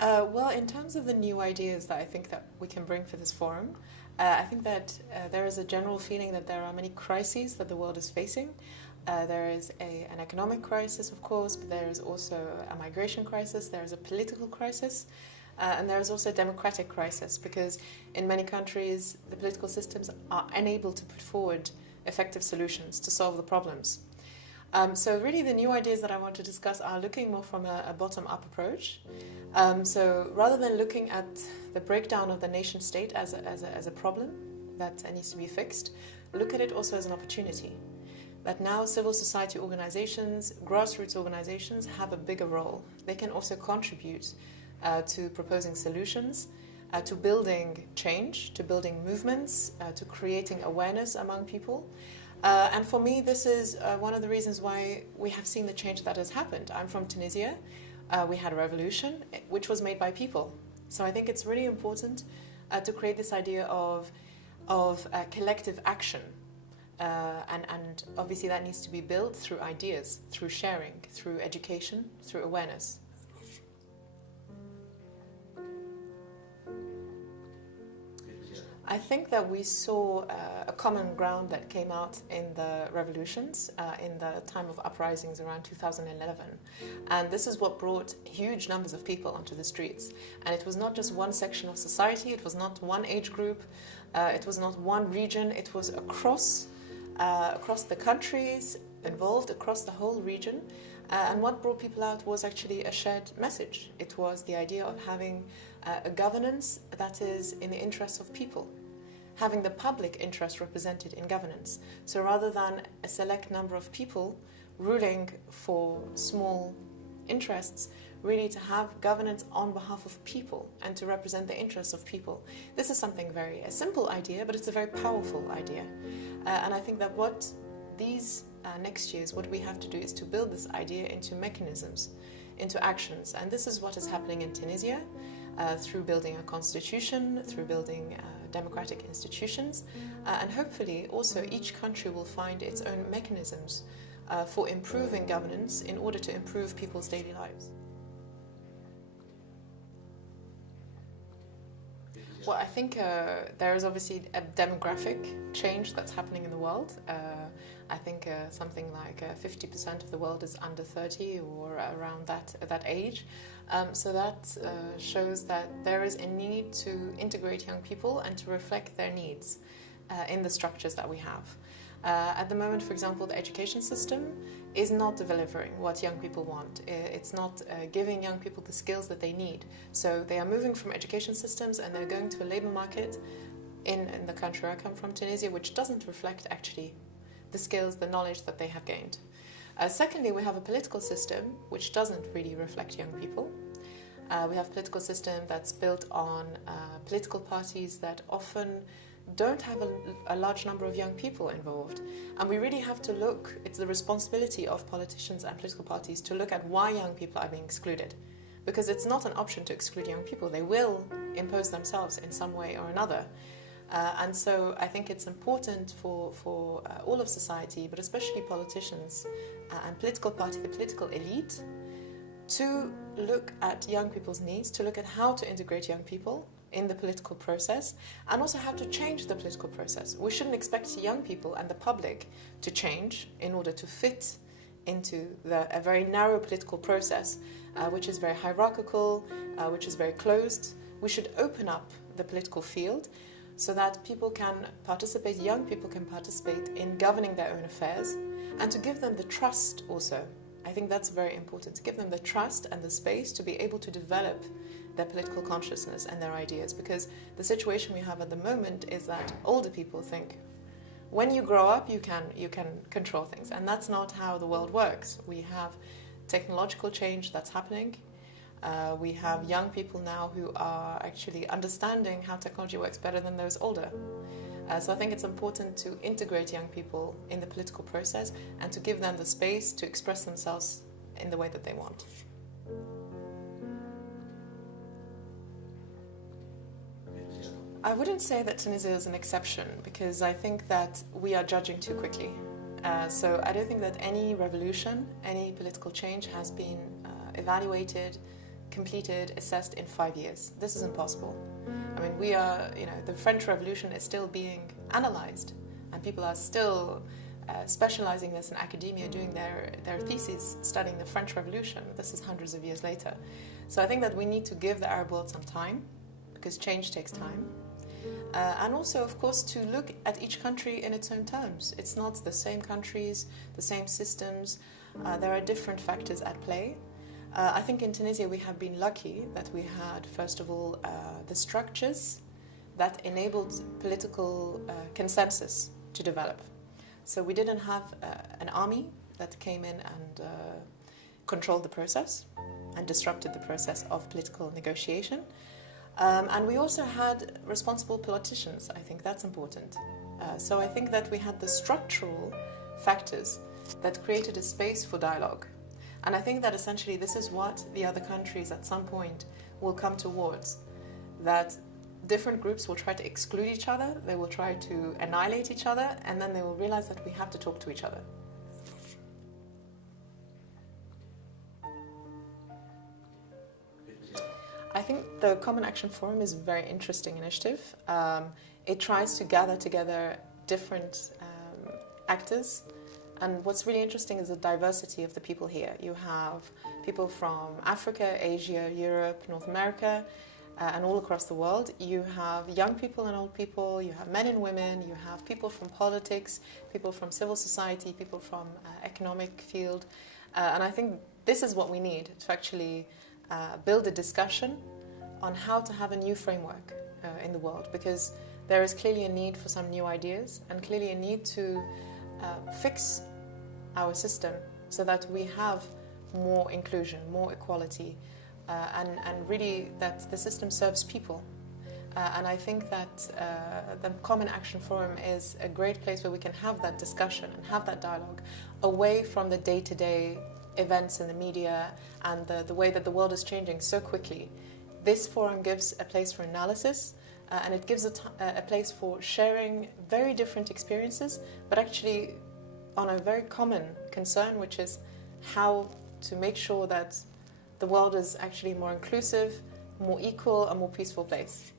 Well, in terms of the new ideas that I think that we can bring for this forum, I think that there is a general feeling that there are many crises that the world is facing. There is an economic crisis, of course, but there is also a migration crisis, there is a political crisis, and there is also a democratic crisis, because in many countries the political systems are unable to put forward effective solutions to solve the problems. So really the new ideas that I want to discuss are looking more from a bottom-up approach. So rather than looking at the breakdown of the nation state as a problem that needs to be fixed, look at it also as an opportunity. That now civil society organizations, grassroots organizations have a bigger role. They can also contribute to proposing solutions, to building change, to building movements, to creating awareness among people. And for me, this is one of the reasons why we have seen the change that has happened. I'm from Tunisia. We had a revolution, which was made by people. So I think it's really important to create this idea of collective action. And obviously that needs to be built through ideas, through sharing, through education, through awareness. I think that we saw a common ground that came out in the revolutions, in the time of uprisings around 2011. And this is what brought huge numbers of people onto the streets. And it was not just one section of society, it was not one age group, it was not one region, it was across the countries involved, across the whole region. And what brought people out was actually a shared message. It was the idea of having a governance that is in the interests of people, having the public interest represented in governance. So rather than a select number of people ruling for small interests, really to have governance on behalf of people and to represent the interests of people. This is something a simple idea, but it's a very powerful idea. And I think that what these next years, what we have to do is to build this idea into mechanisms, into actions. And this is what is happening in Tunisia, through building a constitution, through building democratic institutions, and hopefully also each country will find its own mechanisms for improving governance in order to improve people's daily lives. Well, I think there is obviously a demographic change that's happening in the world. I think something like 50% of the world is under 30 or around that age. So that shows that there is a need to integrate young people and to reflect their needs in the structures that we have. At the moment, for example, the education system is not delivering what young people want. It's not giving young people the skills that they need. So they are moving from education systems and they're going to a labor market in the country I come from, Tunisia, which doesn't reflect actually the skills, the knowledge that they have gained. Secondly, we have a political system which doesn't really reflect young people. We have a political system that's built on political parties that often don't have a large number of young people involved. And we really have to look, it's the responsibility of politicians and political parties to look at why young people are being excluded. Because it's not an option to exclude young people. They will impose themselves in some way or another. And so I think it's important for all of society, but especially politicians and political parties, the political elite, to look at young people's needs, to look at how to integrate young people in the political process, and also how to change the political process. We shouldn't expect young people and the public to change in order to fit into a very narrow political process, which is very hierarchical, which is very closed. We should open up the political field so that people can participate, young people can participate in governing their own affairs, and to give them the trust also. I think that's very important, to give them the trust and the space to be able to develop their political consciousness and their ideas, because the situation we have at the moment is that older people think when you grow up you can control things, and that's not how the world works. We have technological change that's happening. We have young people now who are actually understanding how technology works better than those older. So I think it's important to integrate young people in the political process and to give them the space to express themselves in the way that they want. I wouldn't say that Tunisia is an exception, because I think that we are judging too quickly. So I don't think that any revolution, any political change has been evaluated, completed, assessed in 5 years. This is impossible. I mean, we are, the French Revolution is still being analyzed, and people are still specializing this in academia, doing their theses, studying the French Revolution. This is hundreds of years later. So I think that we need to give the Arab world some time, because change takes time. And also, of course, to look at each country in its own terms. It's not the same countries, the same systems. There are different factors at play. I think in Tunisia we have been lucky that we had, first of all, the structures that enabled political consensus to develop. So we didn't have an army that came in and controlled the process and disrupted the process of political negotiation. And we also had responsible politicians. I think that's important. So I think that we had the structural factors that created a space for dialogue. And I think that essentially this is what the other countries at some point will come towards, that different groups will try to exclude each other, they will try to annihilate each other, and then they will realize that we have to talk to each other. I think the Common Action Forum is a very interesting initiative. It tries to gather together different actors, and what's really interesting is the diversity of the people here. You have people from Africa, Asia, Europe, North America, and all across the world. You have young people and old people, you have men and women, you have people from politics, people from civil society, people from economic field. And I think this is what we need to actually build a discussion on how to have a new framework in the world, because there is clearly a need for some new ideas and clearly a need to fix our system so that we have more inclusion, more equality, and really that the system serves people. And I think that the Common Action Forum is a great place where we can have that discussion and have that dialogue away from the day-to-day events in the media and the way that the world is changing so quickly. This forum gives a place for analysis, and it gives a place for sharing very different experiences, but actually on a very common concern, which is how to make sure that the world is actually more inclusive, more equal, a more peaceful place.